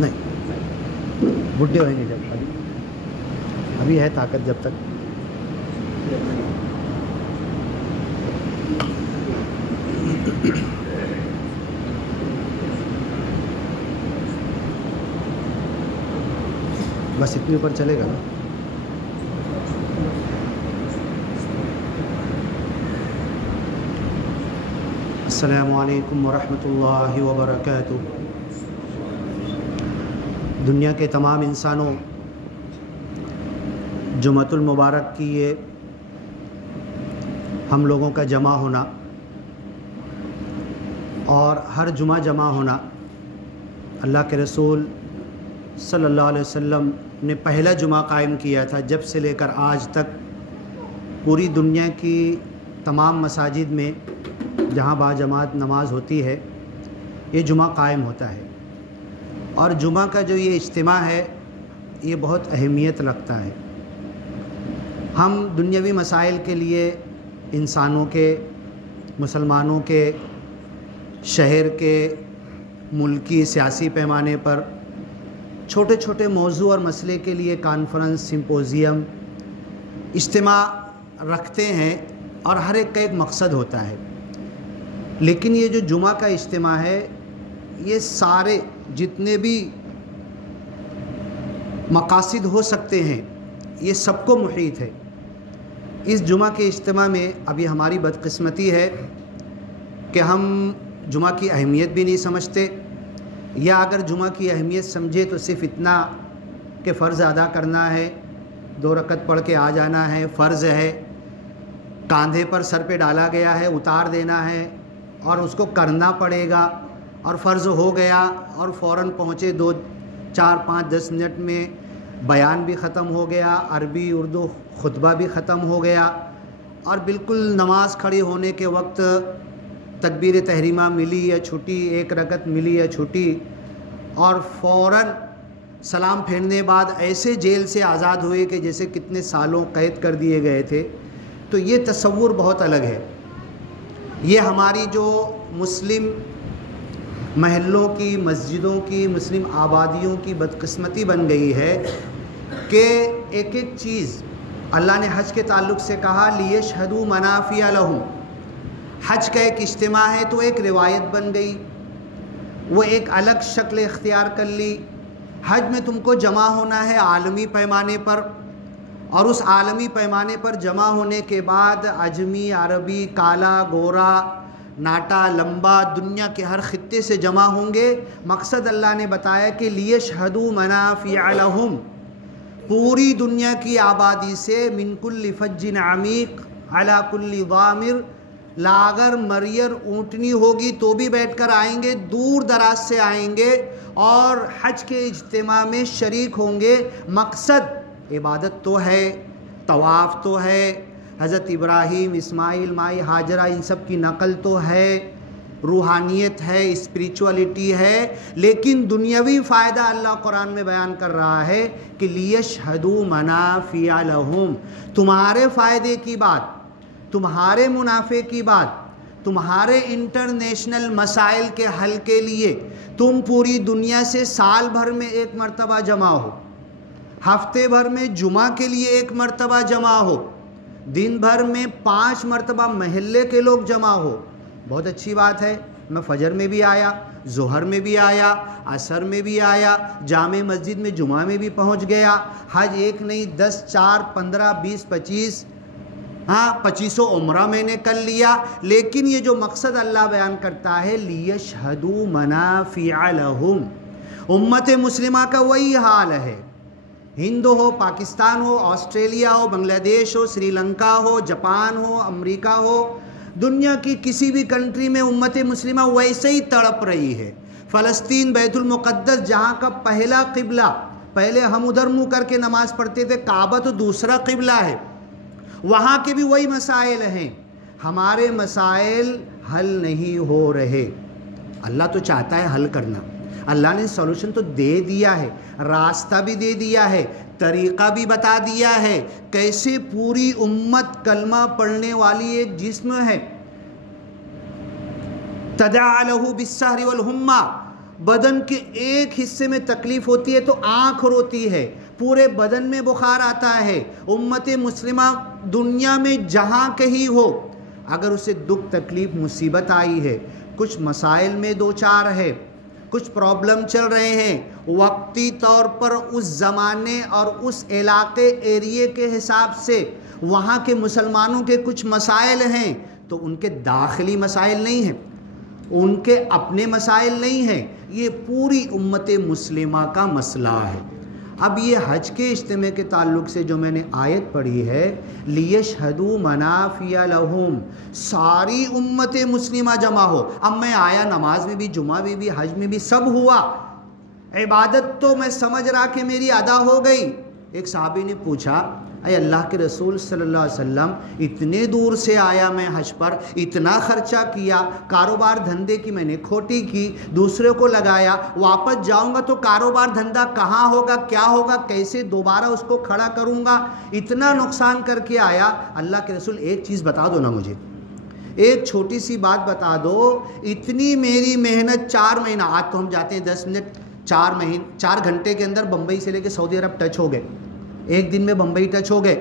نہیں، بڈھے ہوئیں گے جب، ابھی ہے طاقت جب تک۔ بس اتنے اوپر چلے گا نا۔ السلام علیکم ورحمۃ اللہ وبرکاتہ۔ دنیا کے تمام انسانوں، جمعۃ المبارک کی یہ ہم لوگوں کا جمع ہونا اور ہر جمعہ جمع ہونا، اللہ کے رسول صلی اللہ علیہ وسلم نے پہلا جمعہ قائم کیا تھا، جب سے لے کر آج تک پوری دنیا کی تمام مساجد میں جہاں باجماعت نماز ہوتی ہے یہ جمعہ قائم ہوتا ہے۔ اور جمعہ کا جو یہ اجتماع ہے یہ بہت اہمیت رکھتا ہے۔ ہم دنیاوی مسائل کے لیے انسانوں کے، مسلمانوں کے، شہر کے، ملکی سیاسی پیمانے پر چھوٹے چھوٹے موضوع اور مسئلے کے لیے کانفرنس، سمپوزیم، اجتماع رکھتے ہیں اور ہر ایک کا ایک مقصد ہوتا ہے۔ لیکن یہ جو جمعہ کا اجتماع ہے یہ سارے جتنے بھی مقاصد ہو سکتے ہیں یہ سب کو محیط ہے۔ اس جمعہ کے اجتماع میں ابھی ہماری بدقسمتی ہے کہ ہم جمعہ کی اہمیت بھی نہیں سمجھتے، یا اگر جمعہ کی اہمیت سمجھے تو صرف اتنا کہ فرض ادا کرنا ہے، 2 رکعت پڑھ کے آ جانا ہے، فرض ہے، کاندھے پر سر پہ ڈالا گیا ہے، اتار دینا ہے اور اس کو کرنا پڑے گا، اور فرض ہو گیا اور فوراً پہنچے 2 4 5 10 منٹ میں بیان بھی ختم ہو گیا، عربی اردو خطبہ بھی ختم ہو گیا، اور بالکل نماز کھڑی ہونے کے وقت تکبیر تحریمہ ملی یا چھٹی، 1 رکعت ملی یا چھٹی، اور فوراً سلام پھیرنے بعد ایسے جیل سے آزاد ہوئے کہ جیسے کتنے سالوں قید کر دیے گئے تھے۔ تو یہ تصور بہت الگ ہے۔ یہ ہماری جو مسلم محلوں کی، مسجدوں کی، مسلم آبادیوں کی بدقسمتی بن گئی ہے کہ ایک ایک چیز اللہ نے حج کے تعلق سے کہا لیشہدوا منافع لہم، حج کا ایک اجتماع ہے تو ایک روایت بن گئی، وہ ایک الگ شکل اختیار کر لی۔ حج میں تم کو جمع ہونا ہے عالمی پیمانے پر، اور اس عالمی پیمانے پر جمع ہونے کے بعد عجمی، عربی، کالا، گورا، ناٹا، لمبا، دنیا کے ہر خطے سے جمع ہوں گے۔ مقصد اللہ نے بتایا کہ لیشہدوا منافع لہم، پوری دنیا کی آبادی سے من کل فج عمیق علی کل ضامر، لاغر مریر اونٹنی ہوگی تو بھی بیٹھ کر آئیں گے، دور دراز سے آئیں گے اور حج کے اجتماع میں شریک ہوں گے۔ مقصد عبادت تو ہے، طواف تو ہے، حضرت ابراہیم، اسماعیل، مائی ہاجرہ ان سب کی نقل تو ہے، روحانیت ہے، اسپریچولیٹی ہے، لیکن دنیاوی فائدہ اللہ قرآن میں بیان کر رہا ہے کہ لیشہدوا منافع لہم، تمہارے فائدے کی بات، تمہارے منافع کی بات، تمہارے انٹرنیشنل مسائل کے حل کے لیے تم پوری دنیا سے سال بھر میں 1 مرتبہ جمع ہو، ہفتے بھر میں جمعہ کے لیے 1 مرتبہ جمع ہو، دن بھر میں 5 مرتبہ محلے کے لوگ جمع ہو۔ بہت اچھی بات ہے، میں فجر میں بھی آیا، ظہر میں بھی آیا، عصر میں بھی آیا، جامع مسجد میں جمعہ میں بھی پہنچ گیا۔ حج 1 نہیں 10 4 15 20 25، 2500 عمرہ میں نے کر لیا۔ لیکن یہ جو مقصد اللہ بیان کرتا ہے لیشہدوا منافع لہم، امت مسلمہ کا وہی حال ہے، ہند ہو، پاکستان ہو، آسٹریلیا ہو، بنگلہ دیش ہو، سری لنکا ہو، جاپان ہو، امریکہ ہو، دنیا کی کسی بھی کنٹری میں امت مسلمہ ویسے ہی تڑپ رہی ہے۔ فلسطین، بیت المقدس، جہاں کا پہلا قبلہ، پہلے ہم ادھر منہ کر کے نماز پڑھتے تھے، کعبہ تو دوسرا قبلہ ہے، وہاں کے بھی وہی مسائل ہیں، ہمارے مسائل حل نہیں ہو رہے۔ اللہ تو چاہتا ہے حل کرنا، اللہ نے سولوشن تو دے دیا ہے، راستہ بھی دے دیا ہے، طریقہ بھی بتا دیا ہے، کیسے پوری امت کلمہ پڑھنے والی ایک جسم ہے، تداعی لہ بالسحر والحمہ، بدن کے ایک حصے میں تکلیف ہوتی ہے تو آنکھ روتی ہے، پورے بدن میں بخار آتا ہے۔ امت مسلمہ دنیا میں جہاں کہیں ہو، اگر اسے دکھ تکلیف مصیبت آئی ہے، کچھ مسائل میں دو چار ہے، کچھ پرابلم چل رہے ہیں، وقتی طور پر اس زمانے اور اس علاقے ایریے کے حساب سے وہاں کے مسلمانوں کے کچھ مسائل ہیں، تو ان کے داخلی مسائل نہیں ہیں، ان کے اپنے مسائل نہیں ہیں، یہ پوری امت مسلمہ کا مسئلہ ہے۔ اب یہ حج کے اجتماع کے تعلق سے جو میں نے آیت پڑھی ہے، لِيَشْهَدُوا مَنَافِعَ لَهُمْ، ساری امت مسلمہ جمع ہو۔ اب میں آیا، نماز میں بھی، جمعہ میں بھی، حج میں بھی، سب ہوا، عبادت تو میں سمجھ رہا کہ میری ادا ہو گئی۔ ایک صحابی نے پوچھا، اے اللہ کے رسول صلی اللہ علیہ وسلم، اتنے دور سے آیا میں حج پر، اتنا خرچہ کیا، کاروبار دھندے کی میں نے کھوٹی کی، دوسرے کو لگایا، واپس جاؤں گا تو کاروبار دھندہ کہاں ہوگا، کیا ہوگا، کیسے دوبارہ اس کو کھڑا کروں گا، اتنا نقصان کر کے آیا۔ اللہ کے رسول ایک چیز بتا دو نا مجھے، ایک چھوٹی سی بات بتا دو، اتنی میری محنت 4 مہینہ، آج تو ہم جاتے ہیں 10 منٹ، 4 گھنٹے کے اندر بمبئی سے لے کے سعودی عرب ٹچ ہو گئے، ایک دن میں بمبئی ٹچ ہو گئے،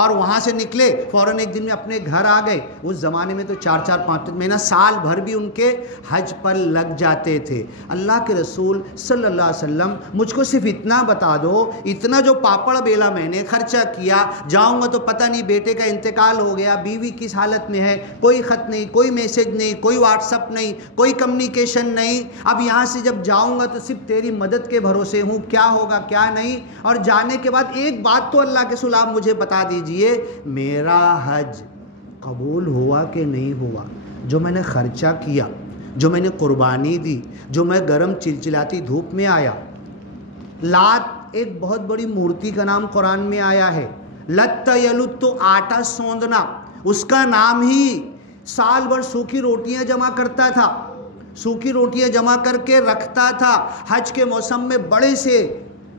اور وہاں سے نکلے فوراً ایک دن میں اپنے گھر آ گئے۔ اس زمانے میں تو 4-5 مہینہ، سال بھر بھی ان کے حج پر لگ جاتے تھے۔ اللہ کے رسول صلی اللہ علیہ وسلم مجھ کو صرف اتنا بتا دو، اتنا جو پاپڑ بیلا میں نے خرچہ کیا، جاؤں گا تو پتہ نہیں بیٹے کا انتقال ہو گیا، بیوی کس حالت میں ہے، کوئی خط نہیں، کوئی میسج نہیں، کوئی واٹس اپ نہیں، کوئی کمیونیکیشن نہیں، اب یہاں سے جب جاؤں گا تو صرف تیری مدد کے بھروسے ہوں، کیا ہوگا کیا نہیں۔ اور جانے کے بعد ایک بات تو اللہ کے رسول آپ مجھے بتا دیجئے، میرا حج قبول ہوا کہ نہیں ہوا؟ جو میں نے خرچہ کیا، جو میں نے قربانی دی، جو میں گرم چلچلاتی دھوپ میں آیا، لات ایک بہت بڑی مورتی کا نام قرآن میں آیا ہے، لت یلت، آٹا سوندنا، اس کا نام ہی سال بھر سوکھی روٹیاں جمع کرتا تھا، سوکھی روٹیاں جمع کر کے رکھتا تھا، حج کے موسم میں بڑے سے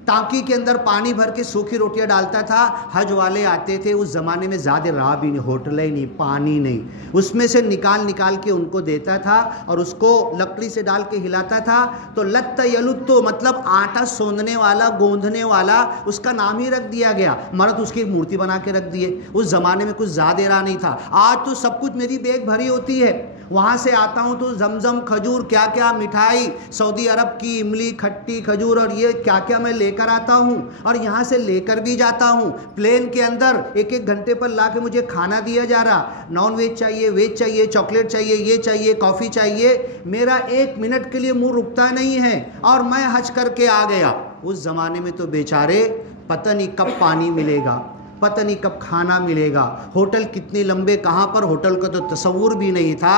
ٹانکی کے اندر پانی بھر کے سوکھی روٹیاں ڈالتا تھا، حج والے آتے تھے، اس زمانے میں زیادہ راہ بھی نہیں، ہوٹلیں نہیں، پانی نہیں، اس میں سے نکال کے ان کو دیتا تھا اور اس کو لکڑی سے ڈال کے ہلاتا تھا۔ تو لت یلتو مطلب آٹا سوندنے والا، گوندھنے والا، اس کا نام ہی رکھ دیا گیا۔ مرد اس کی ایک مورتی بنا کے رکھ دیے، اس زمانے میں کچھ زیادہ راہ نہیں تھا۔ آج تو سب کچھ میری بیگ بھری ہوتی ہے، وہاں سے آتا ہوں تو زمزم، کھجور، کیا کیا مٹھائی، سعودی عرب کی املی، کھٹی کھجور اور یہ کیا کیا میں لے کر آتا ہوں، اور یہاں سے لے کر بھی جاتا ہوں۔ پلین کے اندر 1-1 گھنٹے پر لا کے مجھے کھانا دیا جا رہا، نان ویج چاہیے، ویج چاہیے، چاکلیٹ چاہیے، یہ چاہیے، کافی چاہیے، میرا 1 منٹ کے لیے منہ رکتا نہیں ہے، اور میں حج کر کے آ گیا۔ اس زمانے میں تو بیچارے پتہ نہیں کب پانی ملے گا، پتہ نہیں کب کھانا ملے گا، ہوٹل کتنے لمبے کہاں پر، ہوٹل کا تو تصور بھی نہیں تھا۔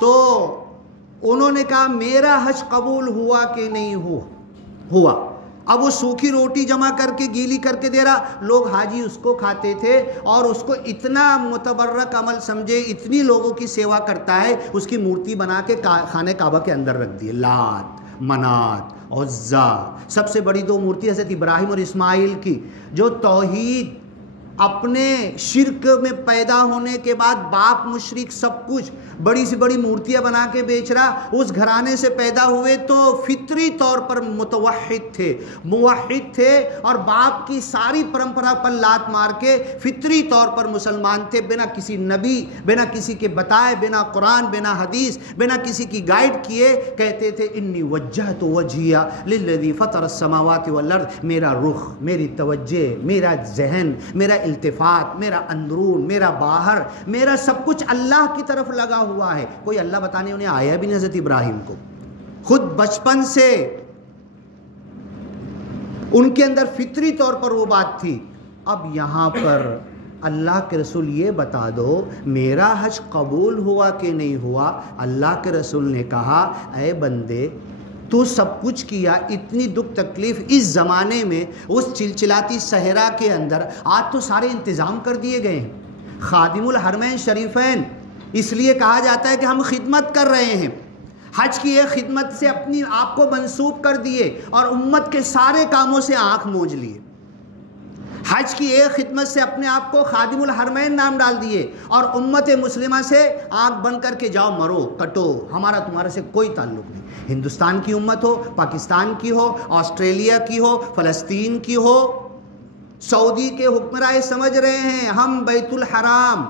تو انہوں نے کہا میرا حج قبول ہوا کہ نہیں ہوا؟ اب وہ سوکھی روٹی جمع کر کے گیلی کر کے دے رہا، لوگ حاجی اس کو کھاتے تھے اور اس کو اتنا متبرک عمل سمجھے، اتنی لوگوں کی سیوا کرتا ہے، اس کی مورتی بنا کے خانہ کعبہ کے اندر رکھ دیے۔ لات، منات، عزا، سب سے بڑی 2 مورتی حضرت ابراہیم اور اسماعیل کی، جو توحید اپنے شرک میں پیدا ہونے کے بعد باپ مشرک سب کچھ بڑی سی بڑی مورتیاں بنا کے بیچ رہا، اس گھرانے سے پیدا ہوئے تو فطری طور پر متوحد تھے، موحد تھے، اور باپ کی ساری پرمپرا پر لات مار کے فطری طور پر مسلمان تھے، بنا کسی نبی، بنا کسی کے بتائے، بنا قرآن، بنا حدیث، بنا کسی کی گائیڈ کیے، کہتے تھے انی وجہت وجہیہ للذی فطر السماوات والارض، میرا رخ، میری توجہ، میرا ذہن، میرا التفات، میرا اندرون، میرا باہر، میرا سب کچھ اللہ کی طرف لگا ہوا ہے۔ کوئی اللہ بتانے انہیں آیا بھی نہیں حضرت ابراہیم کو، خود بچپن سے ان کے اندر فطری طور پر وہ بات تھی۔ اب یہاں پر اللہ کے رسول یہ بتا دو میرا حج قبول ہوا کہ نہیں ہوا؟ اللہ کے رسول نے کہا اے بندے، تو سب کچھ کیا، اتنی دکھ تکلیف اس زمانے میں، اس چلچلاتی صحرا کے اندر، آج تو سارے انتظام کر دیے گئے ہیں۔ خادم الحرمین شریفین اس لیے کہا جاتا ہے کہ ہم خدمت کر رہے ہیں، حج کی ایک خدمت سے اپنی آپ کو منسوب کر دیے اور امت کے سارے کاموں سے آنکھ موج لیے۔ حج کی ایک خدمت سے اپنے آپ کو خادم الحرمین نام ڈال دیے اور امت مسلمہ سے آنکھ بن کر کے جاؤ مرو کٹو، ہمارا تمہارے سے کوئی تعلق نہیں۔ ہندوستان کی امت ہو، پاکستان کی ہو، آسٹریلیا کی ہو، فلسطین کی ہو، سعودی کے حکمرائے سمجھ رہے ہیں ہم بیت الحرام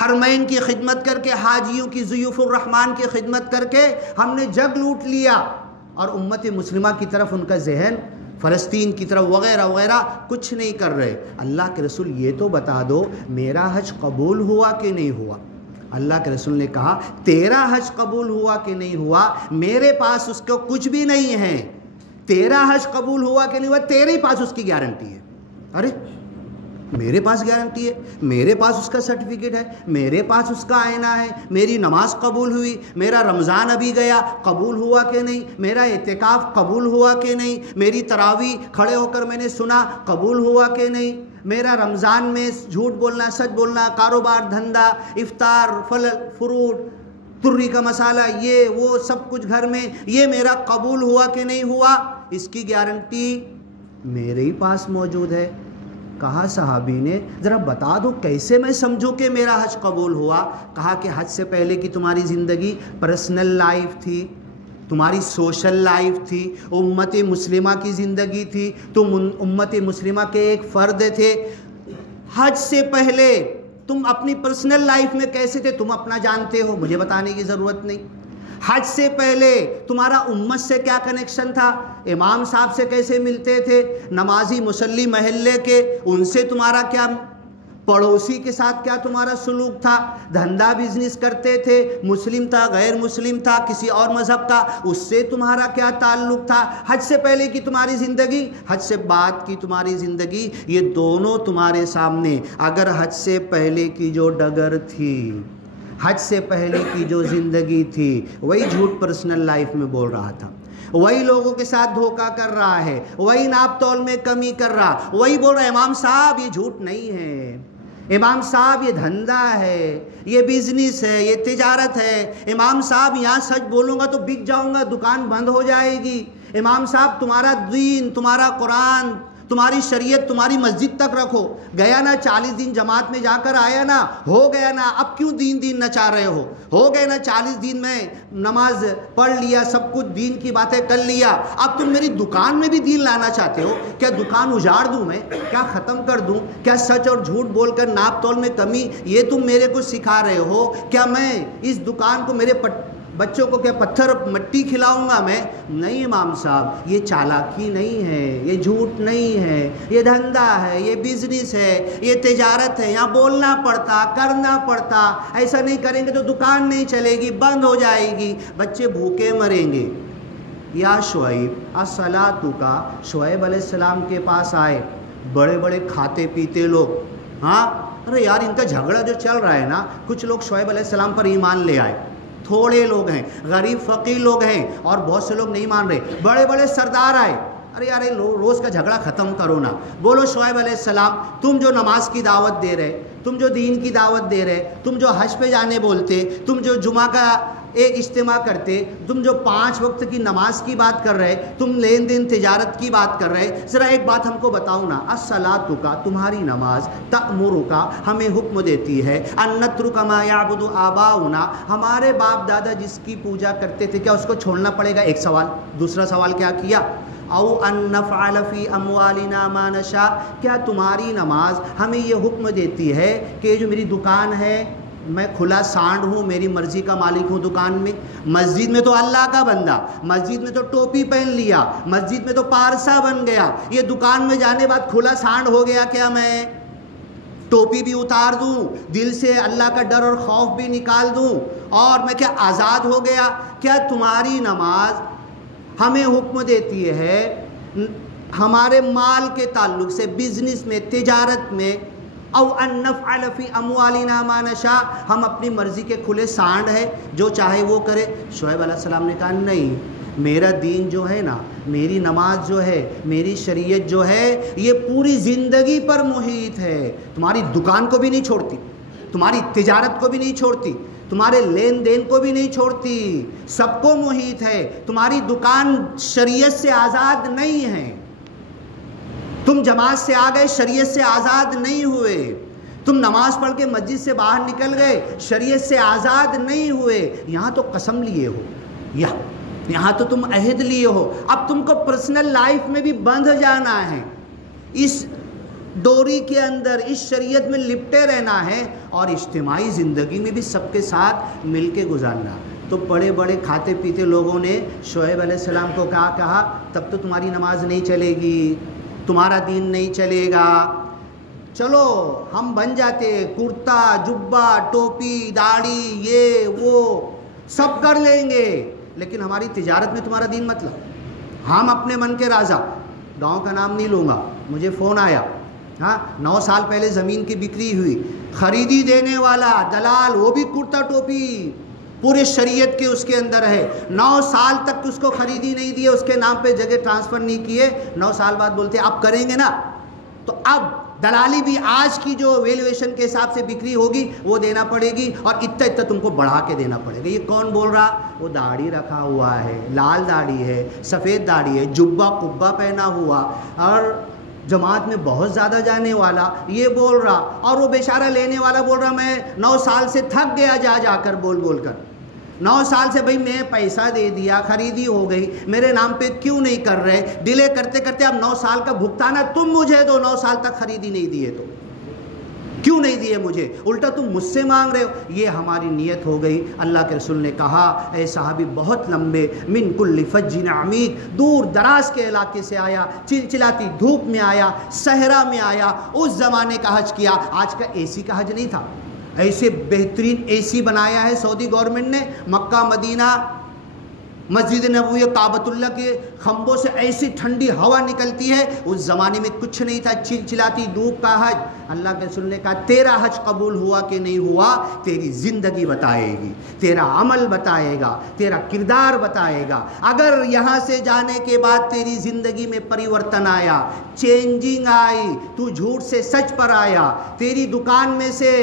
حرمین کی خدمت کر کے، حاجیوں کی ضیوف الرحمن کی خدمت کر کے ہم نے جگ لوٹ لیا، اور امت مسلمہ کی طرف ان کا ذہن فلسطین کی طرف وغیرہ وغیرہ کچھ نہیں کر رہے۔ اللہ کے رسول یہ تو بتا دو میرا حج قبول ہوا کہ نہیں ہوا؟ اللہ کے رسول نے کہا تیرا حج قبول ہوا کہ نہیں ہوا میرے پاس اس کو کچھ بھی نہیں ہے، تیرا حج قبول ہوا کہ نہیں ہوا تیرے پاس اس کی گارنٹی ہے۔ ارے میرے پاس گارنٹی ہے، میرے پاس اس کا سرٹیفکیٹ ہے، میرے پاس اس کا آئینہ ہے، میری نماز قبول ہوئی، میرا رمضان ابھی گیا قبول ہوا کہ نہیں، میرا اعتکاف قبول ہوا کہ نہیں، میری تراویح کھڑے ہو کر میں نے سنا قبول ہوا کہ نہیں، میرا رمضان میں جھوٹ بولنا سچ بولنا، کاروبار دھندا، افطار، پھل فروٹ، تری کا مسالہ، یہ وہ سب کچھ گھر میں، یہ میرا قبول ہوا کہ نہیں ہوا، اس کی گارنٹی میرے ہی پاس موجود ہے۔ کہا صحابی نے ذرا بتا دو کیسے میں سمجھوں کہ میرا حج قبول ہوا؟ کہا کہ حج سے پہلے کی تمہاری زندگی پرسنل لائف تھی، تمہاری سوشل لائف تھی، امت مسلمہ کی زندگی تھی، تم امت مسلمہ کے ایک فرد تھے۔ حج سے پہلے تم اپنی پرسنل لائف میں کیسے تھے تم اپنا جانتے ہو، مجھے بتانے کی ضرورت نہیں۔ حج سے پہلے تمہارا امت سے کیا کنیکشن تھا، امام صاحب سے کیسے ملتے تھے، نمازی مصلی محلے کے ان سے تمہارا کیا، پڑوسی کے ساتھ کیا تمہارا سلوک تھا، دھندا بزنس کرتے تھے، مسلم تھا غیر مسلم تھا کسی اور مذہب کا، اس سے تمہارا کیا تعلق تھا۔ حج سے پہلے کی تمہاری زندگی، حج سے بعد کی تمہاری زندگی، یہ دونوں تمہارے سامنے۔ اگر حج سے پہلے کی جو ڈگر تھی، حج سے پہلے کی جو زندگی تھی، وہی جھوٹ پرسنل لائف میں بول رہا تھا، وہی لوگوں کے ساتھ دھوکہ کر رہا ہے، وہی ناپ تول میں کمی کر رہا، وہی بول رہا ہے امام صاحب یہ جھوٹ نہیں ہے، امام صاحب یہ دھندا ہے، یہ بزنس ہے، یہ تجارت ہے، امام صاحب یہاں سچ بولوں گا تو بک جاؤں گا، دکان بند ہو جائے گی، امام صاحب تمہارا دین، تمہارا قرآن، تمہاری شریعت تمہاری مسجد تک رکھو، گیا نا 40 دن جماعت میں جا کر آیا نا، ہو گیا نا، اب کیوں دین نچا رہے ہو گئے نا 40 دن میں نماز پڑھ لیا، سب کچھ دین کی باتیں کر لیا، اب تم میری دکان میں بھی دین لانا چاہتے ہو؟ کیا دکان اجاڑ دوں میں؟ کیا ختم کر دوں؟ کیا سچ اور جھوٹ بول کر ناپ تول میں کمی یہ تم میرے کو سکھا رہے ہو؟ کیا میں اس دکان کو میرے بچوں کو کیا پتھر مٹی کھلاؤں گا میں؟ نہیں امام صاحب، یہ چالاکی نہیں ہے، یہ جھوٹ نہیں ہے، یہ دھندا ہے، یہ بزنس ہے، یہ تجارت ہے، یہاں بولنا پڑتا، کرنا پڑتا، ایسا نہیں کریں گے تو دکان نہیں چلے گی، بند ہو جائے گی، بچے بھوکے مریں گے۔ یا شعیب الصلاۃ کا، شعیب علیہ السلام کے پاس آئے، بڑے بڑے کھاتے پیتے لوگ، ہاں ارے یار ان کا جھگڑا جو چل رہا ہے نا، کچھ لوگ شعیب علیہ السلام پر ایمان لے آئے، تھوڑے لوگ ہیں، غریب فقیر لوگ ہیں، اور بہت سے لوگ نہیں مان رہے، بڑے بڑے سردار آئے، ارے یار روز کا جھگڑا ختم کرو نا، بولو شعیب علیہ السلام تم جو نماز کی دعوت دے رہے، تم جو دین کی دعوت دے رہے، تم جو حج پہ جانے بولتے، تم جو جمعہ کا ایک اجتماع کرتے، تم جو 5 وقت کی نماز کی بات کر رہے، تم لین دین تجارت کی بات کر رہے، ذرا ایک بات ہم کو بتاؤ نا، الصلاۃ کا تمہاری نماز، تأمر کا ہمیں حکم دیتی ہے، ان نترک ما یعبد آباؤنا ہمارے باپ دادا جس کی پوجا کرتے تھے کیا اس کو چھوڑنا پڑے گا؟ ایک سوال۔ دوسرا سوال کیا کیا؟ او ان نفعل فی اموالنا ما نشاء کیا تمہاری نماز ہمیں یہ حکم دیتی ہے کہ جو میری دکان ہے میں کھلا سانڈ ہوں، میری مرضی کا مالک ہوں دکان میں، مسجد میں تو اللہ کا بندہ، مسجد میں تو ٹوپی پہن لیا، مسجد میں تو پارسا بن گیا، یہ دکان میں جانے بعد کھلا سانڈ ہو گیا کیا میں ٹوپی بھی اتار دوں، دل سے اللہ کا ڈر اور خوف بھی نکال دوں، اور میں کیا آزاد ہو گیا؟ کیا تمہاری نماز ہمیں حکم دیتی ہے ہمارے مال کے تعلق سے، بزنس میں، تجارت میں، او ان نفعل فی اموالنا ما نشاء ہم اپنی مرضی کے کھلے سانڈ ہے جو چاہے وہ کرے؟ شعیب علیہ السلام نے کہا نہیں، میرا دین جو ہے نا، میری نماز جو ہے، میری شریعت جو ہے، یہ پوری زندگی پر محیط ہے، تمہاری دکان کو بھی نہیں چھوڑتی، تمہاری تجارت کو بھی نہیں چھوڑتی، تمہارے لین دین کو بھی نہیں چھوڑتی، سب کو محیط ہے، تمہاری دکان شریعت سے آزاد نہیں ہے۔ تم جماعت سے آ گئے، شریعت سے آزاد نہیں ہوئے. تم نماز پڑھ کے مسجد سے باہر نکل گئے، شریعت سے آزاد نہیں ہوئے. یہاں تو قسم لیے ہو، یہاں تو تم عہد لیے ہو. اب تم کو پرسنل لائف میں بھی بندھ جانا ہے، اس ڈوری کے اندر، اس شریعت میں لپٹے رہنا ہے، اور اجتماعی زندگی میں بھی سب کے ساتھ مل کے گزارنا. تو بڑے بڑے کھاتے پیتے لوگوں نے شعیب علیہ السلام کو کہا تب تو تمہاری نماز نہیں چلے گی، تمہارا دین نہیں چلے گا. چلو ہم بن جاتے، کرتا جبہ ٹوپی داڑھی یہ وہ سب کر لیں گے، لیکن ہماری تجارت میں تمہارا دین مطلب. ہم اپنے من کے راضا، گاؤں کا نام نہیں لوں گا. مجھے فون آیا، 9 سال پہلے زمین کی بکری ہوئی، خریدی دینے والا دلال، وہ بھی کرتا ٹوپی پورے شریعت کے اس کے اندر ہے. 9 سال تک اس کو خریدی نہیں دیے، اس کے نام پہ جگہ ٹرانسفر نہیں کیے. 9 سال بعد بولتے اب کریں گے نا. تو اب دلالی بھی آج کی جو ویلیویشن کے حساب سے بکری ہوگی وہ دینا پڑے گی، اور اتنا تم کو بڑھا کے دینا پڑے گا. یہ کون بول رہا؟ وہ داڑھی رکھا ہوا ہے، لال داڑھی ہے، سفید داڑھی ہے، جبہ قبہ پہنا ہوا، اور جماعت میں بہت زیادہ جانے والا یہ بول رہا. اور وہ بیچارہ لینے والا بول رہا میں 9 سال سے تھک گیا جا کر بول کر. 9 سال سے بھئی میں پیسہ دے دیا، خریدی ہو گئی، میرے نام پہ کیوں نہیں کر رہے؟ ڈیلے کرتے کرتے اب 9 سال کا بھگتانا تم مجھے دو. 9 سال تک خریدی نہیں دیے تو کیوں نہیں دیے مجھے؟ الٹا تم مجھ سے مانگ رہے ہو. یہ ہماری نیت ہو گئی. اللہ کے رسول نے کہا اے صحابی بہت لمبے، من کل فج عمیق، دور دراز کے علاقے سے آیا، چلچلاتی دھوپ میں آیا، صحرا میں آیا، اس زمانے کا حج کیا. آج کا اے سی کا حج نہیں تھا. ایسے بہترین اے سی بنایا ہے سعودی گورنمنٹ نے. مکہ مدینہ مسجد نبوی کعبۃ اللہ کے کھمبوں سے ایسی ٹھنڈی ہوا نکلتی ہے. اس زمانے میں کچھ نہیں تھا، چلچلاتی دھوپ کا حج. اللہ کے رسول نے کہا تیرا حج قبول ہوا کہ نہیں ہوا تیری زندگی بتائے گی، تیرا عمل بتائے گا، تیرا کردار بتائے گا. اگر یہاں سے جانے کے بعد تیری زندگی میں پریورتن آیا، چینجنگ آئی، تو جھوٹ سے سچ پر آیا، تیری دکان میں سے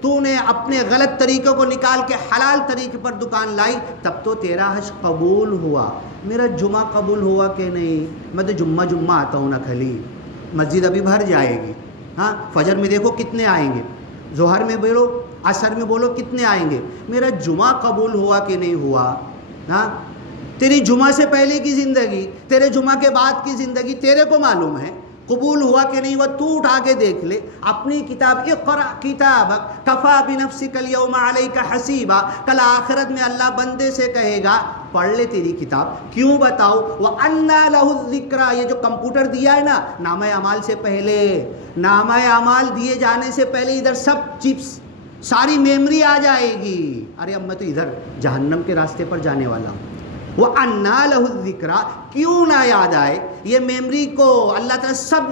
تو نے اپنے غلط طریقوں کو نکال کے حلال طریقے پر دکان لائی، تب تو تیرا حج قبول ہوا. میرا جمعہ قبول ہوا کہ نہیں؟ میں تو جمعہ آتا ہوں نا کھلی. مسجد ابھی بھر جائے گی. فجر میں دیکھو کتنے آئیں گے، ظہر میں بولو، عصر میں بولو کتنے آئیں گے. میرا جمعہ قبول ہوا کہ نہیں ہوا؟ تیری جمعہ سے پہلے کی زندگی، تیرے جمعہ کے بعد کی زندگی تیرے کو معلوم ہے قبول ہوا کہ نہیں ہوا. تو اٹھا کے دیکھ لے اپنی کتاب. اقرأ کتابک کفا بنفسک اليوم علیک حسیبا. کل آخرت میں اللہ بندے سے کہے گا پڑھ لے تیری کتاب. کیوں بتاؤ؟ وَأَنَّا لَهُ الذِّكْرَى. یہ جو کمپیوٹر دیا ہے نا نامہ اعمال سے پہلے، نامہ اعمال دیے جانے سے پہلے ادھر سب چپس ساری میموری آ جائے گی. ارے اب میں تو ادھر جہنم کے راستے پر جانے والا ہوں. وَأَنَّا لَهُ الذِّكْرَى. کیوں نہ یاد آئے؟ یہ میموری کو اللہ تعالیٰ سب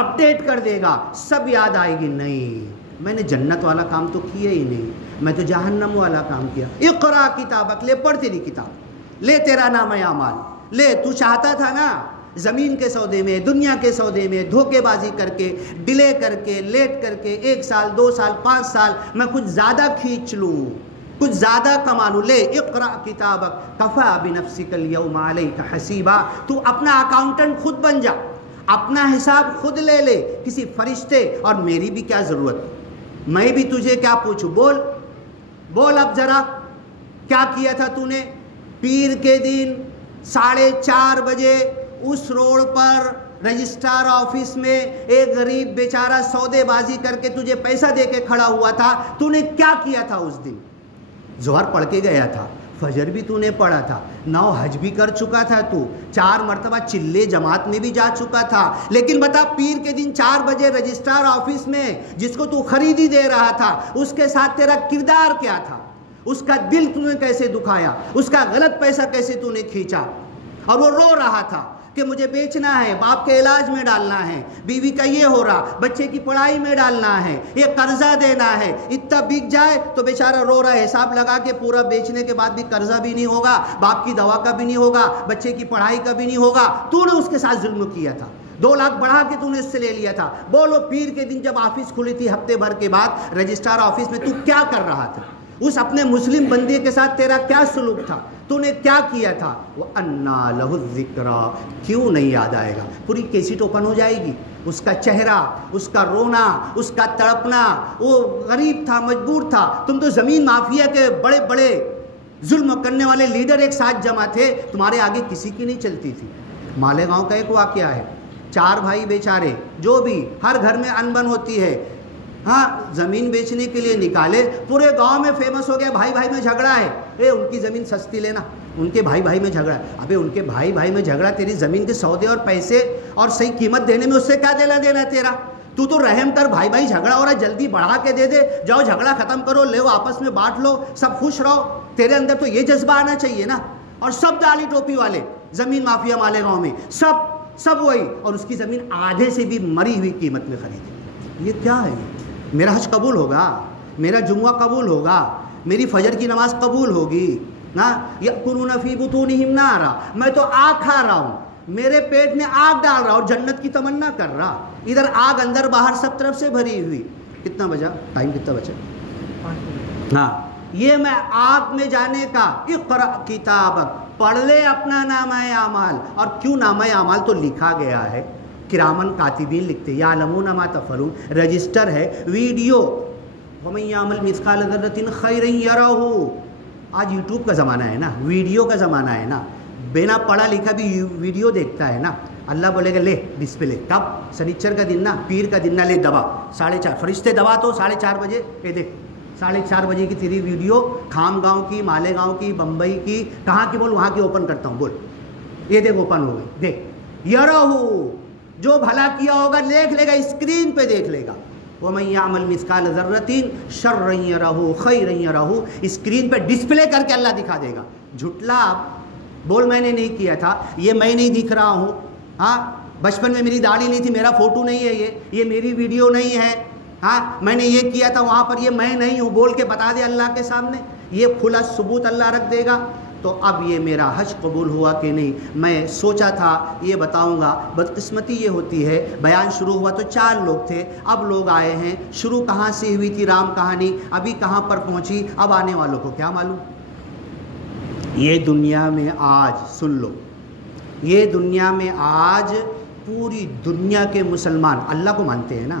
اپڈیٹ کر دے گا، سب یاد آئے گی. نہیں میں نے جنت والا کام تو کیا ہی نہیں، میں تو جہنم والا کام کیا. اقرا کتابک. لے پڑھ تیری کتاب، لے تیرا نامہ اعمال لے. تو چاہتا تھا نا زمین کے سودے میں، دنیا کے سودے میں دھوکے بازی کر کے، ڈیلے کر کے، لیٹ کر کے 1 سال 2 سال 5 سال میں کچھ زیادہ کھینچ لوں، کچھ زیادہ کما لوں. لے اقرأ کتابک کفا بنفسک اليوم علیک حسیبا. تو اپنا اکاؤنٹنٹ خود بن جا، اپنا حساب خود لے لے. کسی فرشتے اور میری بھی کیا ضرورت، میں بھی تجھے کیا پوچھوں. بول اب ذرا کیا کیا تھا تو نے؟ پیر کے دن 4:30 بجے اس روڈ پر رجسٹرار آفس میں ایک غریب بیچارہ سودے بازی کر کے تجھے پیسہ دے کے کھڑا ہوا تھا. تو نے کیا کیا تھا اس دن؟ ظہر پڑھ کے گیا تھا، فجر بھی تو نے پڑھا تھا، 9 حج بھی کر چکا تھا، تو 4 مرتبہ چلے جماعت میں بھی جا چکا تھا. لیکن بتا پیر کے دن 4 بجے رجسٹرار آفس میں جس کو تو خریدی دے رہا تھا اس کے ساتھ تیرا کردار کیا تھا؟ اس کا دل تو نے کیسے دکھایا؟ اس کا غلط پیسہ کیسے تو نے کھینچا؟ اور وہ رو رہا تھا کہ مجھے بیچنا ہے، باپ کے علاج میں ڈالنا ہے، بیوی کا یہ ہو رہا، بچے کی پڑھائی میں ڈالنا ہے، یہ قرضہ دینا ہے. اتنا بک جائے تو بیچارہ رو رہا ہے. حساب لگا کے پورا بیچنے کے بعد بھی قرضہ بھی نہیں ہوگا، باپ کی دوا کا بھی نہیں ہوگا، بچے کی پڑھائی کا بھی نہیں ہوگا. تو نے اس کے ساتھ ظلم کیا تھا. 2 لاکھ بڑھا کے تو نے اس سے لے لیا تھا. بولو پیر کے دن جب آفس کھلی تھی ہفتے بھر کے بعد رجسٹرار آفس میں تو کیا کر رہا تھا؟ اس اپنے مسلم بندے کے ساتھ تیرا کیا سلوک تھا، تو نے کیا کیا تھا؟ وَأَنَّا لَهُ الذِّكْرَى، کیوں نہیں یاد آئے گا؟ پوری کیسٹ اوپن ہو جائے گی، اس کا چہرہ، اس کا رونا، اس کا تڑپنا، وہ غریب تھا، مجبور تھا، تم تو زمین مافیا کے بڑے بڑے ظلم کرنے والے لیڈر ایک ساتھ جمع تھے، تمہارے آگے کسی کی نہیں چلتی تھی۔ مالیگاؤں کا ایک واقعہ ہے، 4 بھائی بیچارے، جو بھی ہر گھر میں انبن ہوتی ہے، ہاں زمین بیچنے کے لیے نکالے، پورے گاؤں میں فیمس ہو گیا بھائی بھائی میں جھگڑا ہے، ان کی زمین سستی لینا، ان کے بھائی بھائی میں جھگڑا ہے۔ ابے ان کے بھائی بھائی میں جھگڑا، تیری زمین کے سودے اور پیسے اور صحیح قیمت دینے میں اس سے کیا دینا ہے تیرا؟ تو رحم کر، بھائی بھائی جھگڑا ہو رہا ہے، جلدی بڑھا کے دے دے، جاؤ جھگڑا ختم کرو، لے آپس میں بانٹ لو، سب خوش رہو۔ تیرے اندر تو یہ جذبہ آنا چاہیے نا۔ اور سب ڈالی ٹوپی والے زمین مافیا مالیگاؤں میں سب وہی، اور اس کی زمین آدھے سے بھی مری ہوئی قیمت میں خریدی۔ یہ کیا ہے؟ میرا حج قبول ہوگا، میرا جمعہ قبول ہوگا، میری فجر کی نماز قبول ہوگی نا؟ یأکلون فی بطونہم نارا، میں تو آگ کھا رہا ہوں، میرے پیٹ میں آگ ڈال رہا اور جنت کی تمنا کر رہا، ادھر آگ اندر باہر سب طرف سے بھری ہوئی۔ کتنا بجا ٹائم؟ کتنا بچا؟ ہاں، یہ میں آگ میں جانے کا۔ اقرأ کتابک، پڑھ لے اپنا نامہ اعمال۔ اور کیوں نامہ اعمال؟ تو لکھا گیا ہے، کرامن کاتبین لکھتے، یعلمون ما تفعلون، رجسٹر ہے، ویڈیو۔ ومن یعمل مثقال ذرۃ خیرا یرہ، آج یوٹیوب کا زمانہ ہے نا، ویڈیو کا زمانہ ہے نا، بنا پڑھا لکھا بھی ویڈیو دیکھتا ہے نا۔ اللہ بولے گا لے ڈسپلے، کب؟ سنیچر کا دن نا، پیر کا دن نا، لے دبا 4:30، فرشتے دبا تو 4:30 بجے، یہ دیکھ 4:30 بجے کی تیری ویڈیو، کھام گاؤں کی، مالیگاؤں کی، بمبئی کی، کہاں کی بول، وہاں کی اوپن کرتا ہوں، بول، یہ دیکھ اوپن ہو گئی، دیکھ، یرہ، جو بھلا کیا ہوگا دیکھ لے گا، اسکرین پہ دیکھ لے گا۔ وَمَن يَعْمَلْ مِثْقَالَ ذَرَّةٍ شَرًّا يَرَهُ خَيْرًا يَرَهُ، اسکرین پہ ڈسپلے کر کے اللہ دکھا دے گا۔ جھٹلا بول میں نے نہیں کیا تھا، یہ میں نہیں دکھ رہا ہوں، ہاں بچپن میں میری داڑھی نہیں تھی، میرا فوٹو نہیں ہے، یہ میری ویڈیو نہیں ہے، ہاں میں نے یہ کیا تھا وہاں پر، یہ میں نہیں ہوں، بول کے بتا دے اللہ کے سامنے، یہ کھلا ثبوت اللہ رکھ دے گا۔ تو اب یہ میرا حج قبول ہوا کہ نہیں؟ میں سوچا تھا یہ بتاؤں گا۔ بدقسمتی یہ ہوتی ہے، بیان شروع ہوا تو 4 لوگ تھے، اب لوگ آئے ہیں، شروع کہاں سے ہوئی تھی رام کہانی، ابھی کہاں پر پہنچی، اب آنے والوں کو کیا معلوم۔ یہ دنیا میں آج سن لو، یہ دنیا میں آج پوری دنیا کے مسلمان اللہ کو مانتے ہیں نا،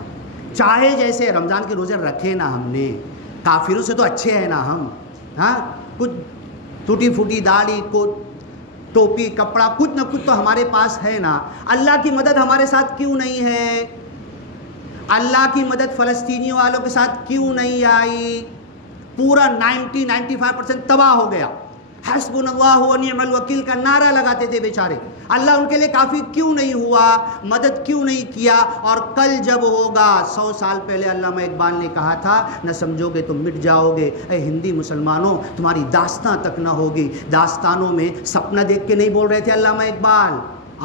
چاہے جیسے رمضان کے روزے رکھے نا ہم نے، کافروں سے تو اچھے ہیں نا ہم، ہاں کچھ ٹوٹی پھوٹی داڑھی کو ٹوپی کپڑا کچھ نہ کچھ تو ہمارے پاس ہے نا۔ اللہ کی مدد ہمارے ساتھ کیوں نہیں ہے؟ اللہ کی مدد فلسطینیوں والوں کے ساتھ کیوں نہیں آئی؟ پورا 95% تباہ ہو گیا۔ حسبنا اللہ و نعم الوکیل کا نعرہ لگاتے تھے بیچارے، اللہ ان کے لیے کافی کیوں نہیں ہوا؟ مدد کیوں نہیں کیا؟ اور کل جب ہوگا، 100 سال پہلے علامہ اقبال نے کہا تھا، نہ سمجھو گے تو مٹ جاؤ گے، اے ہندی مسلمانوں تمہاری داستان تک نہ ہوگی۔ داستانوں میں سپنا دیکھ کے نہیں بول رہے تھے علامہ اقبال۔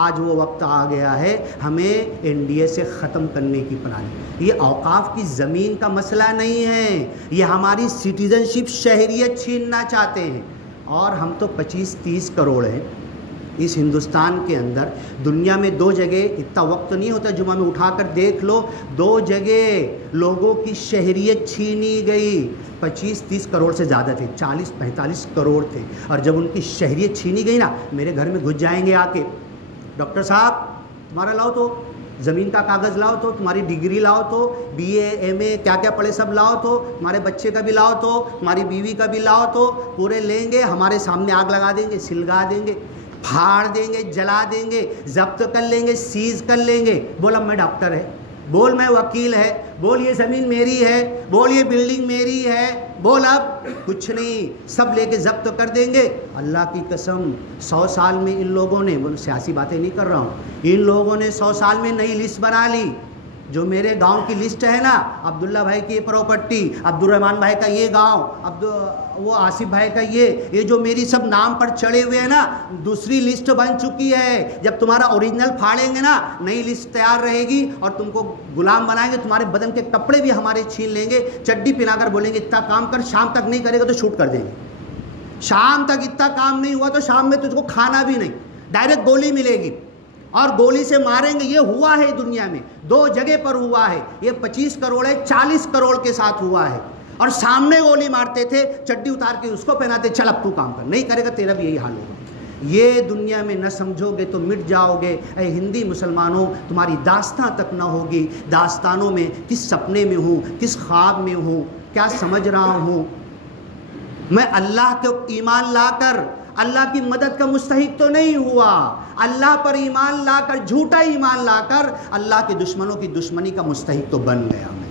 آج وہ وقت آ گیا ہے ہمیں انڈیا سے ختم کرنے کی پلان۔ یہ اوقاف کی زمین کا مسئلہ نہیں ہے، یہ ہماری سٹیزن شپ شہریت چھیننا چاہتے ہیں، اور ہم تو 25-30 کروڑ ہیں اس ہندوستان کے اندر۔ دنیا میں 2 جگہ، اتنا وقت نہیں ہوتا جمعہ میں اٹھا کر دیکھ لو، 2 جگہ لوگوں کی شہریت چھینی گئی۔ 25-30 کروڑ سے زیادہ تھے، 40-45 کروڑ تھے، اور جب ان کی شہریت چھینی گئی نا، میرے گھر میں گھس جائیں گے آ کے، ڈاکٹر صاحب تمہارا لاؤ تو زمین کا کاغذ لاؤ تو، تمہاری ڈگری لاؤ تو، BA MA کیا کیا پڑھے سب لاؤ تو، تمہارے بچے کا بھی لاؤ تو، تمہاری بیوی کا بھی لاؤ تو، پورے لیں گے، ہمارے سامنے آگ لگا دیں گے، سلگا دیں گے، پھاڑ دیں گے، جلا دیں گے، ضبط کر لیں گے، سیز کر لیں گے۔ بول اب میں ڈاکٹر ہے، بول میں وکیل ہے، بول یہ زمین میری ہے، بول یہ بلڈنگ میری ہے، بول اب کچھ نہیں، سب لے کے ضبط کر دیں گے۔ اللہ کی قسم 100 سال میں ان لوگوں نے، سیاسی باتیں نہیں کر رہا ہوں، ان لوگوں نے 100 سال میں نئی لسٹ بنا لی۔ جو میرے گاؤں کی لسٹ ہے نا، عبداللہ بھائی کی یہ پراپرٹی، عبد الرحمن بھائی کا یہ گاؤں، وہ آصف بھائی کا یہ جو میری سب نام پر چڑھے ہوئے ہیں نا، دوسری لسٹ بن چکی ہے۔ جب تمہارا اوریجنل پھاڑیں گے نا، نئی لسٹ تیار رہے گی، اور تم کو غلام بنائیں گے، تمہارے بدن کے کپڑے بھی ہمارے چھین لیں گے، چڈی پہنا کر بولیں گے اتنا کام کر، شام تک نہیں کرے گا تو شوٹ کر دیں گے، شام تک اتنا کام نہیں ہوا تو شام میں تجھ کو کھانا بھی نہیں، ڈائریکٹ گولی ملے گی اور گولی سے ماریں گے۔ یہ ہوا ہے دنیا میں، 2 جگہ پر ہوا ہے، یہ 25 کروڑ ہے، 40 کروڑ کے ساتھ ہوا ہے۔ اور سامنے گولی مارتے تھے، چڈی اتار کے اس کو پہناتے، چل اب تو کام کر، نہیں کرے گا تیرا بھی یہی حال ہوگا۔ یہ دنیا میں نہ سمجھو گے تو مٹ جاؤ گے۔ اے ہندی مسلمانوں، تمہاری داستان تک نہ ہوگی۔ داستانوں میں کس سپنے میں ہوں، کس خواب میں ہوں، کیا سمجھ رہا ہوں میں؟ اللہ کو ایمان لا کر اللہ کی مدد کا مستحق تو نہیں ہوا، اللہ پر ایمان لا کر، جھوٹا ایمان لا کر اللہ کے دشمنوں کی دشمنی کا مستحق تو بن گیا میں۔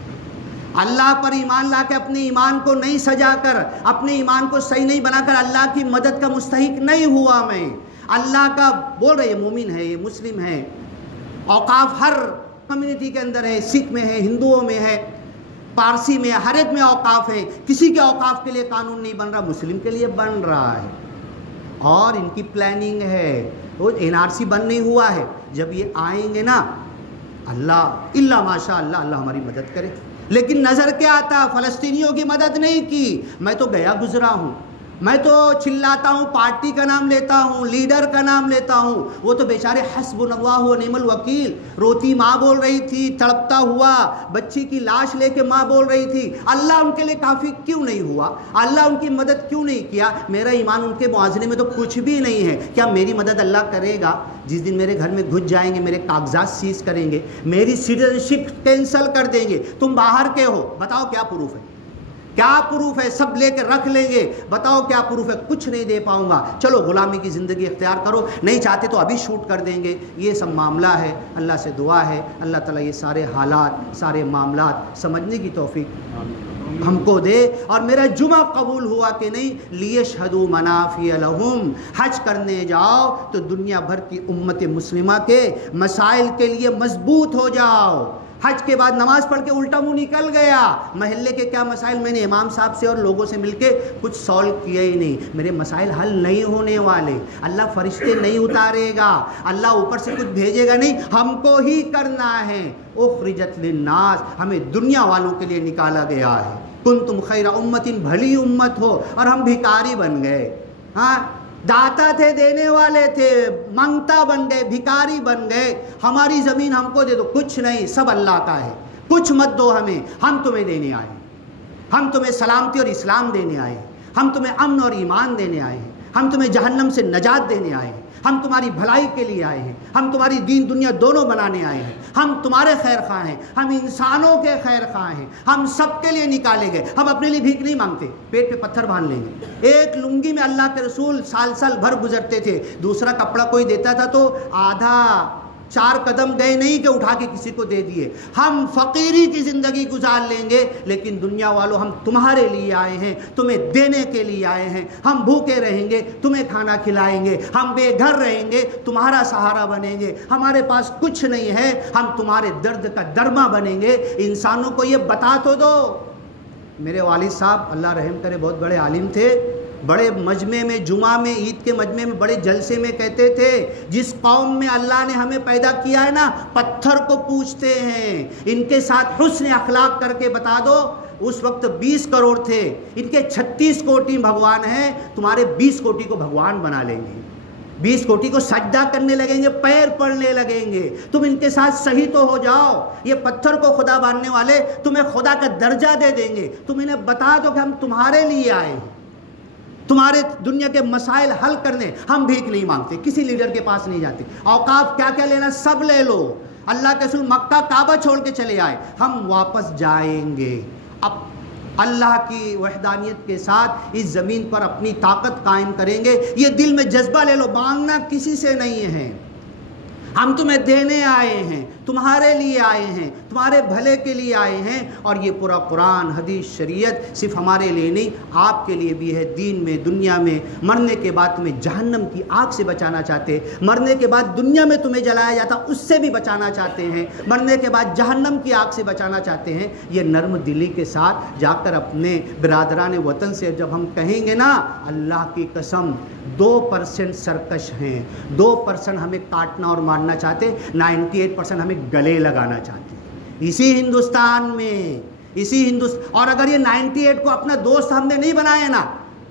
اللہ پر ایمان لا کے اپنے ایمان کو نہیں سجا کر، اپنے ایمان کو صحیح نہیں بنا کر اللہ کی مدد کا مستحق نہیں ہوا میں۔ اللہ کا بول رہے، یہ مومن ہے، یہ مسلم ہے، اوقاف ہر کمیونٹی کے اندر ہے، سکھ میں ہے، ہندوؤں میں ہے، پارسی میں، ہر ایک میں اوقاف ہے۔ کسی کے اوقاف کے لیے قانون نہیں بن رہا، مسلم کے لیے بن رہا ہے، اور ان کی پلاننگ ہے۔ وہ NRC بند نہیں ہوا ہے، جب یہ آئیں گے نا، اللہ ماشاء اللہ، اللہ ہماری مدد کرے۔ لیکن نظر کیا آتا؟ فلسطینیوں کی مدد نہیں کی۔ میں تو گیا گزرا ہوں، میں تو چلاتا ہوں، پارٹی کا نام لیتا ہوں، لیڈر کا نام لیتا ہوں، وہ تو بیچارے حسبنا اللہ و نعم الوکیل، روتی ماں بول رہی تھی، تڑپتا ہوا بچی کی لاش لے کے ماں بول رہی تھی۔ اللہ ان کے لیے کافی کیوں نہیں ہوا؟ اللہ ان کی مدد کیوں نہیں کیا؟ میرا ایمان ان کے موازنے میں تو کچھ بھی نہیں ہے۔ کیا میری مدد اللہ کرے گا؟ جس دن میرے گھر میں گھس جائیں گے، میرے کاغذات سیز کریں گے، میری سٹیزنشپ کینسل کر دیں گے، تم باہر کے ہو، بتاؤ کیا پروف ہے؟ کیا پروف ہے؟ سب لے کے رکھ لیں گے، بتاؤ کیا پروف ہے؟ کچھ نہیں دے پاؤں گا۔ چلو غلامی کی زندگی اختیار کرو، نہیں چاہتے تو ابھی شوٹ کر دیں گے۔ یہ سب معاملہ ہے۔ اللہ سے دعا ہے اللہ تعالیٰ یہ سارے حالات، سارے معاملات سمجھنے کی توفیق ہم کو دے۔ اور میرا جمعہ قبول ہوا کہ نہیں؟ لیشہدوا منافع لہم، حج کرنے جاؤ تو دنیا بھر کی امت مسلمہ کے مسائل کے لیے مضبوط ہو جاؤ۔ حج کے بعد نماز پڑھ کے الٹا منہ نکل گیا، محلے کے کیا مسائل میں نے امام صاحب سے اور لوگوں سے مل کے کچھ سولو کیا ہی نہیں۔ میرے مسائل حل نہیں ہونے والے، اللہ فرشتے نہیں اتارے گا، اللہ اوپر سے کچھ بھیجے گا نہیں، ہم کو ہی کرنا ہے۔ اخرجت للناس، ہمیں دنیا والوں کے لیے نکالا گیا ہے۔ کنتم خیر امت، بھلی امت ہو، اور ہم بھکاری بن گئے۔ ہاں، داتا تھے، دینے والے تھے، منگتا بن گئے، بھکاری بن گئے۔ ہماری زمین ہم کو دے دو، کچھ نہیں، سب اللہ کا ہے، کچھ مت دو ہمیں، ہم تمہیں دینے آئے ہیں، ہم تمہیں سلامتی اور اسلام دینے آئے ہیں، ہم تمہیں امن اور ایمان دینے آئے ہیں، ہم تمہیں جہنم سے نجات دینے آئے ہیں، ہم تمہاری بھلائی کے لیے آئے ہیں، ہم تمہاری دین دنیا دونوں بنانے آئے ہیں، ہم تمہارے خیر خواہ ہیں، ہم انسانوں کے خیر خواہ ہیں، ہم سب کے لیے نکالے گئے۔ ہم اپنے لیے بھیک نہیں مانگتے، پیٹ پہ پتھر باندھ لیں گے۔ ایک لنگی میں اللہ کے رسول سال بھر گزرتے تھے، دوسرا کپڑا کوئی دیتا تھا تو آدھا 4 قدم گئے نہیں کہ اٹھا کے کسی کو دے دیے۔ ہم فقیری کی زندگی گزار لیں گے، لیکن دنیا والوں ہم تمہارے لیے آئے ہیں، تمہیں دینے کے لیے آئے ہیں۔ ہم بھوکے رہیں گے، تمہیں کھانا کھلائیں گے، ہم بے گھر رہیں گے، تمہارا سہارا بنیں گے، ہمارے پاس کچھ نہیں ہے، ہم تمہارے درد کا درما بنیں گے۔ انسانوں کو یہ بتا تو دو۔ میرے والد صاحب اللہ رحم کرے بہت بڑے عالم تھے، بڑے مجمع میں، جمعہ میں، عید کے مجمع میں، بڑے جلسے میں کہتے تھے، جس قوم میں اللہ نے ہمیں پیدا کیا ہے نا، پتھر کو پوچھتے ہیں، ان کے ساتھ حسن اخلاق کر کے بتا دو۔ اس وقت 20 کروڑ تھے، ان کے 36 کوٹی بھگوان ہیں، تمہارے 20 کوٹی کو بھگوان بنا لیں گے، 20 کوٹی کو سجدہ کرنے لگیں گے، پیر پڑنے لگیں گے۔ تم ان کے ساتھ صحیح تو ہو جاؤ، یہ پتھر کو خدا ماننے والے تمہیں خدا کا درجہ دے دیں گے۔ تم انہیں بتا دو کہ ہم تمہارے لیے آئے ہیں، تمہارے دنیا کے مسائل حل کرنے۔ ہم بھیک نہیں مانگتے، کسی لیڈر کے پاس نہیں جاتے، اوقاف کیا کیا لینا سب لے لو۔ اللہ کے رسول مکہ کعبہ چھوڑ کے چلے آئے، ہم واپس جائیں گے، اب اللہ کی وحدانیت کے ساتھ اس زمین پر اپنی طاقت قائم کریں گے۔ یہ دل میں جذبہ لے لو، مانگنا کسی سے نہیں ہے، ہم تمہیں دینے آئے ہیں، تمہارے لیے آئے ہیں، تمہارے بھلے کے لیے آئے ہیں۔ اور یہ پورا قرآن، حدیث، شریعت صرف ہمارے لیے نہیں، آپ کے لیے بھی ہے۔ دین میں، دنیا میں، مرنے کے بعد تمہیں جہنم کی آگ سے بچانا چاہتے، مرنے کے بعد دنیا میں تمہیں جلایا جاتا اس سے بھی بچانا چاہتے ہیں، مرنے کے بعد جہنم کی آگ سے بچانا چاہتے ہیں۔ یہ نرم دلی کے ساتھ جا کر اپنے برادران وطن سے جب ہم کہیں گے نا، اللہ کی قسم 2% سرکش ہیں، 2% ہمیں کاٹنا اور مارنا چاہتے، 98% ہمیں گلے لگانا چاہتے ہیں اسی ہندوستان میں، اور اگر یہ 98 کو اپنا دوست ہم نے نہیں بنایا نا،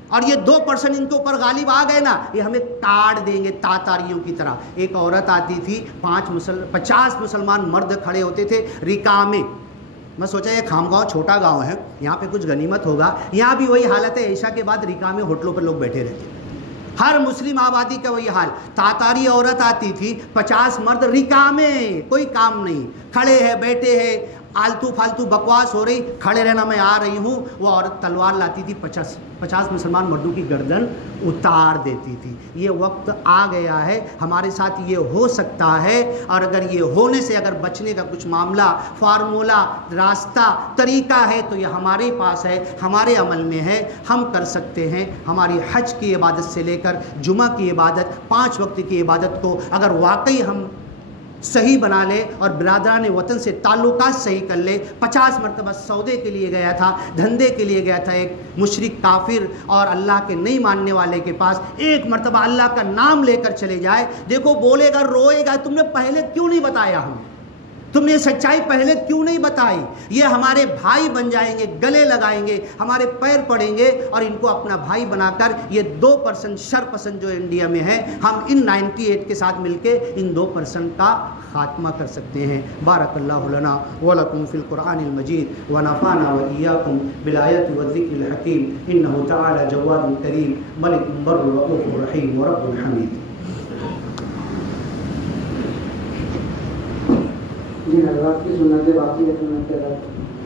اور یہ 2% ان کے اوپر غالب آ گئے نا، یہ ہمیں کاٹ دیں گے تاتاریوں کی طرح۔ ایک عورت آتی تھی، 50 مسلمان مرد کھڑے ہوتے تھے رکا میں، میں سوچا یہ خامگاؤں چھوٹا گاؤں ہے, یہاں پہ کچھ غنیمت ہوگا. یہاں بھی وہی حالت ہے, عشاء کے بعد رکا میں ہوٹلوں پر لوگ بیٹھے رہتے ہیں. ہر مسلم آبادی کا وہی حال. تاتاری عورت آتی تھی, 50 مرد رکا میں, کوئی کام نہیں, کھڑے ہیں بیٹھے ہیں, آلتو فالتو بکواس ہو رہی, کھڑے رہنا میں آ رہی ہوں. وہ عورت تلوار لاتی تھی, 50 مسلمان مردوں کی گردن اتار دیتی تھی. یہ وقت آ گیا ہے, ہمارے ساتھ یہ ہو سکتا ہے, اور اگر یہ ہونے سے اگر بچنے کا کچھ معاملہ, فارمولہ, راستہ, طریقہ ہے تو یہ ہمارے پاس ہے, ہمارے عمل میں ہے, ہم کر سکتے ہیں. ہماری حج کی عبادت سے لے کر جمعہ کی عبادت, 5 وقت کی عبادت کو اگر واقعی ہم صحیح بنا لے اور برادران وطن سے تعلقات صحیح کر لے. 50 مرتبہ سودے کے لیے گیا تھا, دھندے کے لیے گیا تھا ایک مشرک کافر اور اللہ کے نہیں ماننے والے کے پاس, 1 مرتبہ اللہ کا نام لے کر چلے جائے. دیکھو بولے گا, روئے گا, تم نے پہلے کیوں نہیں بتایا ہمیں, تم نے سچائی پہلے کیوں نہیں بتائی. یہ ہمارے بھائی بن جائیں گے, گلے لگائیں گے, ہمارے پیر پڑیں گے, اور ان کو اپنا بھائی بنا کر یہ 2% شر پسند جو انڈیا میں ہے, ہم ان 98 کے ساتھ مل کے ان 2% کا خاتمہ کر سکتے ہیں. بارک اللہ لنا ولکم فی القرآن المجید ونفعنا وإیاکم بالآیات والذکر الحکیم. انہ تعالی جواد کریم ملک بر رؤوف رحیم ورب حمید. جی حضرات کی سنتیں باقی ہے, سنت کے بعد